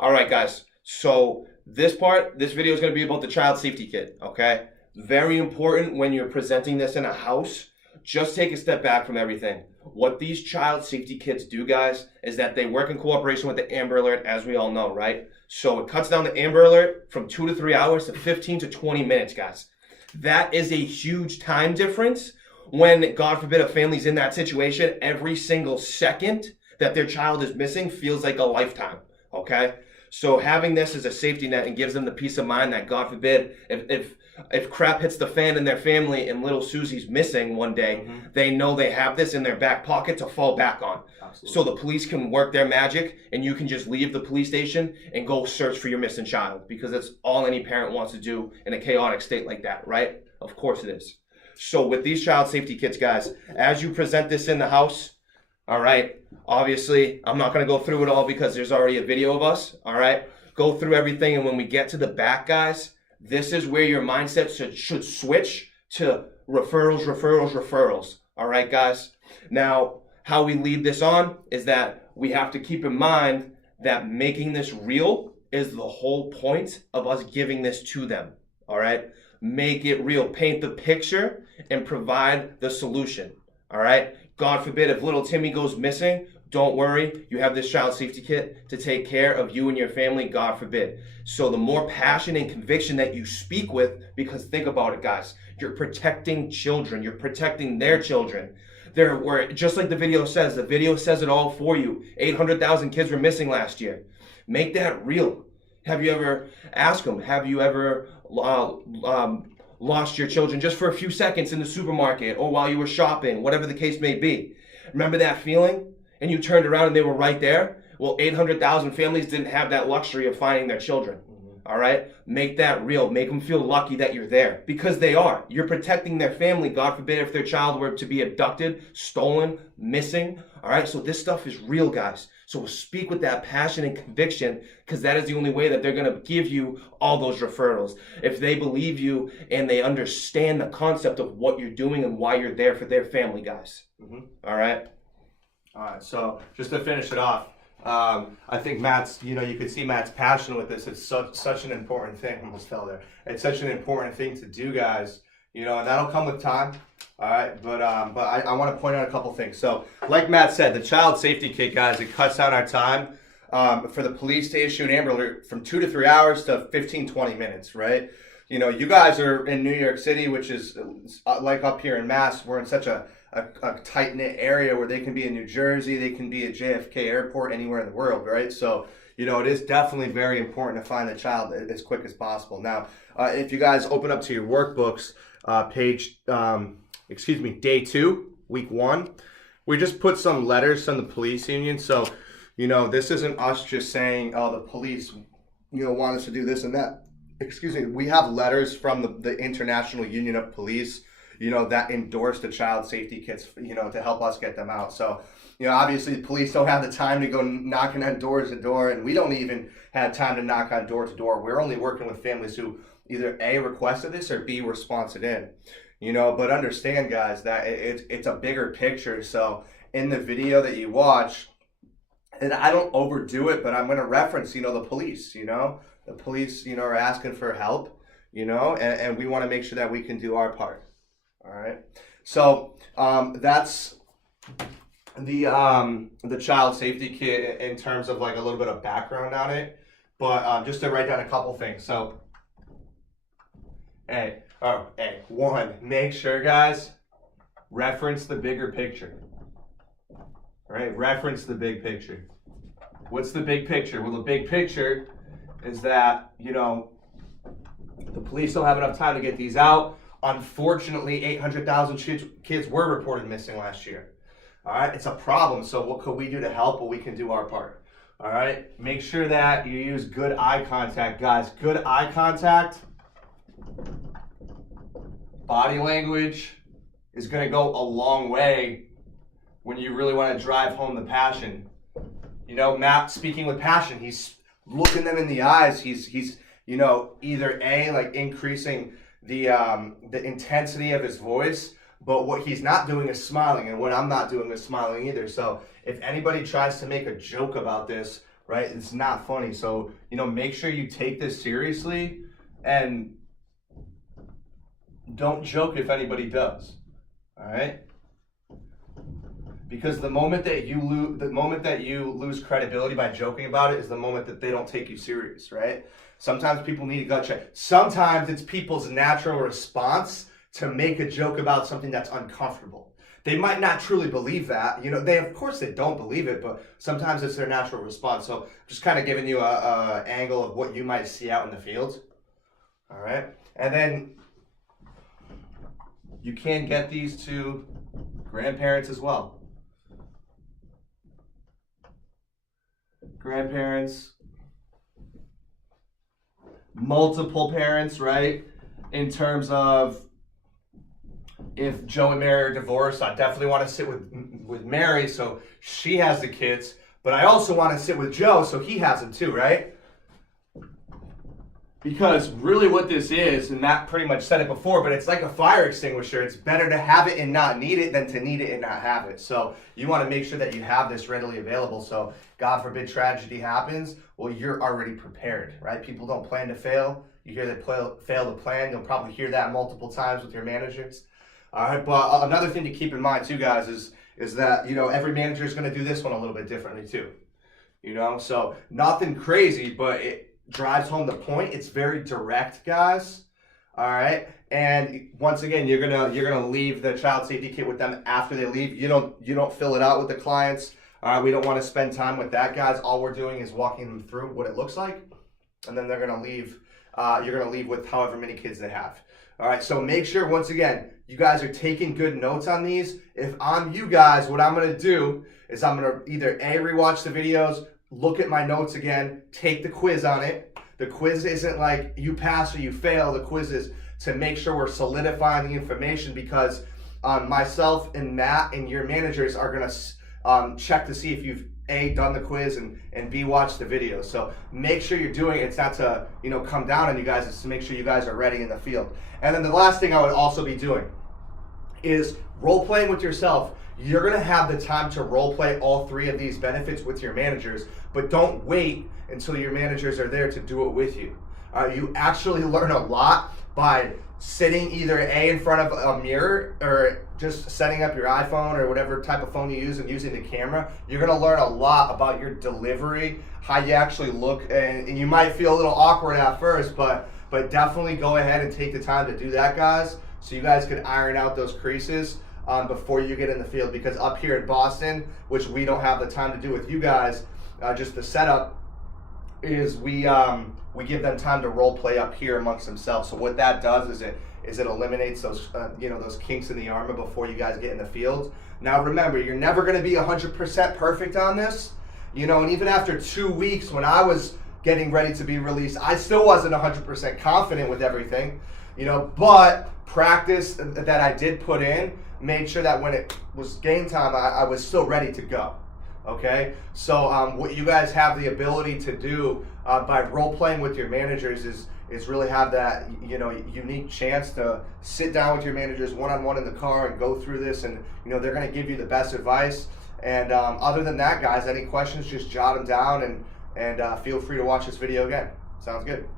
All right, guys. So this video is going to be about the child safety kit, okay? Very important when you're presenting this in a house. Just take a step back from everything. What these child safety kits do, guys, is that they work in cooperation with the Amber Alert, as we all know, right? So it cuts down the Amber Alert from 2 to 3 hours to 15 to 20 minutes, guys. That is a huge time difference when, God forbid, a family's in that situation. Every single second that their child is missing feels like a lifetime, okay? So having this as a safety net and gives them the peace of mind that, God forbid, if crap hits the fan in their family and little Susie's missing one day, they know they have this in their back pocket to fall back on. Absolutely. So the police can work their magic and you can just leave the police station and go search for your missing child, because that's all any parent wants to do in a chaotic state like that, right? Of course it is. So with these child safety kits, guys, as you present this in the house, all right, obviously, I'm not going to go through it all because there's already a video of us, all right? Go through everything, and when we get to the back, guys, this is where your mindset should switch to referrals, all right, guys? Now, how we lead this on is that we have to keep in mind that making this real is the whole point of us giving this to them, all right? Make it real. Paint the picture and provide the solution, all right? God forbid, if little Timmy goes missing, don't worry. You have this child safety kit to take care of you and your family, God forbid. So the more passion and conviction that you speak with, because think about it, guys, you're protecting children. You're protecting their children. Just like the video says it all for you. 800,000 kids were missing last year. Make that real. Have you ever asked them, have you ever lost your children just for a few seconds in the supermarket or while you were shopping, whatever the case may be? Remember that feeling? And you turned around and they were right there? Well, 800,000 families didn't have that luxury of finding their children. All right? Make that real. Make them feel lucky that you're there, because they are. You're protecting their family, God forbid, if their child were to be abducted, stolen, missing. All right? So this stuff is real, guys. So speak with that passion and conviction, because that is the only way that they're going to give you all those referrals. If they believe you and they understand the concept of what you're doing and why you're there for their family, guys. All right? All right, so just to finish it off, I think Matt's, you could see Matt's passion with this. It's such an important thing. I almost fell there. It's such an important thing to do, guys, and that'll come with time. All right, but I want to point out a couple things. So like Matt said, the child safety kit, guys, it cuts down our time for the police to issue an Amber Alert from 2 to 3 hours to 15, 20 minutes, right? You guys are in New York City, which is like up here in Mass. We're in such a tight-knit area where they can be in New Jersey, they can be at JFK Airport, anywhere in the world, right? So, it is definitely very important to find the child as quick as possible. Now, if you guys open up to your workbooks, day 2, week 1, we just put some letters from the police union. So, this isn't us just saying, oh, the police, want us to do this and that. We have letters from the International Union of Police, that endorse the child safety kits, to help us get them out. So, obviously the police don't have the time to go knocking on door to door, and we don't even have time to knock on door to door. We're only working with families who either A, requested this, or B, responded in. But understand, guys, that it's a bigger picture. So in the video that you watch, and I don't overdo it, but I'm going to reference, the police, the police, are asking for help, and we want to make sure that we can do our part. All right. So that's the child safety kit in terms of like a little bit of background on it. But just to write down a couple things. So, one, make sure, guys, reference the bigger picture. All right, reference the big picture. What's the big picture? Well, the big picture is that, the police don't have enough time to get these out. Unfortunately, 800,000 kids were reported missing last year. All right, it's a problem. So what could we do to help? Well, we can do our part. All right, make sure that you use good eye contact, guys. Good eye contact, body language is going to go a long way when you really want to drive home the passion. Matt speaking with passion. He's looking them in the eyes. He's either A, like increasing the intensity of his voice, but what he's not doing is smiling, and what I'm not doing is smiling either. So if anybody tries to make a joke about this, right? It's not funny. So, make sure you take this seriously and don't joke if anybody does. All right? Because the moment that you lose credibility by joking about it is the moment that they don't take you serious, right? Sometimes people need a gut check. Sometimes it's people's natural response to make a joke about something that's uncomfortable. They might not truly believe that. Of course they don't believe it, but sometimes it's their natural response. So just kind of giving you a angle of what you might see out in the field. All right? And then you can get these to grandparents as well. Grandparents, multiple parents, right? In terms of if Joe and Mary are divorced, I definitely want to sit with Mary so she has the kids, but I also want to sit with Joe so he has them too, right? Because really what this is, and Matt pretty much said it before, but it's like a fire extinguisher. It's better to have it and not need it than to need it and not have it. So you want to make sure that you have this readily available. So God forbid tragedy happens, well, you're already prepared, right? People don't plan to fail. You hear they fail to plan. You'll probably hear that multiple times with your managers. All right, but another thing to keep in mind too, guys, is that, every manager is going to do this one a little bit differently too. So nothing crazy, but it drives home the point. It's very direct, guys. All right, and once again, you're gonna leave the child safety kit with them after they leave. You don't fill it out with the clients. We don't want to spend time with that, guys. All we're doing is walking them through what it looks like, and then they're gonna leave. You're gonna leave with however many kids they have. All right, so make sure, once again, you guys are taking good notes on these. If I'm you guys, what I'm gonna do is I'm gonna either rewatch the videos, look at my notes again, take the quiz on it. The quiz isn't like you pass or you fail. The quiz is to make sure we're solidifying the information, because myself and Matt and your managers are going to check to see if you've A, done the quiz, and B, watched the video. So make sure you're doing it. It's not to come down on you guys. It's to make sure you guys are ready in the field. And then the last thing I would also be doing is role playing with yourself. You're going to have the time to role play all three of these benefits with your managers, but don't wait until your managers are there to do it with you. You actually learn a lot by sitting either in front of a mirror or just setting up your iPhone or whatever type of phone you use and using the camera. You're going to learn a lot about your delivery, how you actually look, and you might feel a little awkward at first, but definitely go ahead and take the time to do that, guys, so you guys can iron out those creases before you get in the field. Because up here in Boston, which we don't have the time to do with you guys, just the setup is we give them time to role play up here amongst themselves. So what that does is it eliminates those those kinks in the armor before you guys get in the field. Now remember, you're never going to be 100% perfect on this, and even after 2 weeks when I was getting ready to be released, I still wasn't 100% confident with everything, but practice that I did put in made sure that when it was game time, I was still ready to go. Okay, so what you guys have the ability to do by role playing with your managers is really have that unique chance to sit down with your managers one-on-one in the car and go through this, and they're going to give you the best advice. And other than that, guys, any questions, just jot them down and feel free to watch this video again. Sounds good.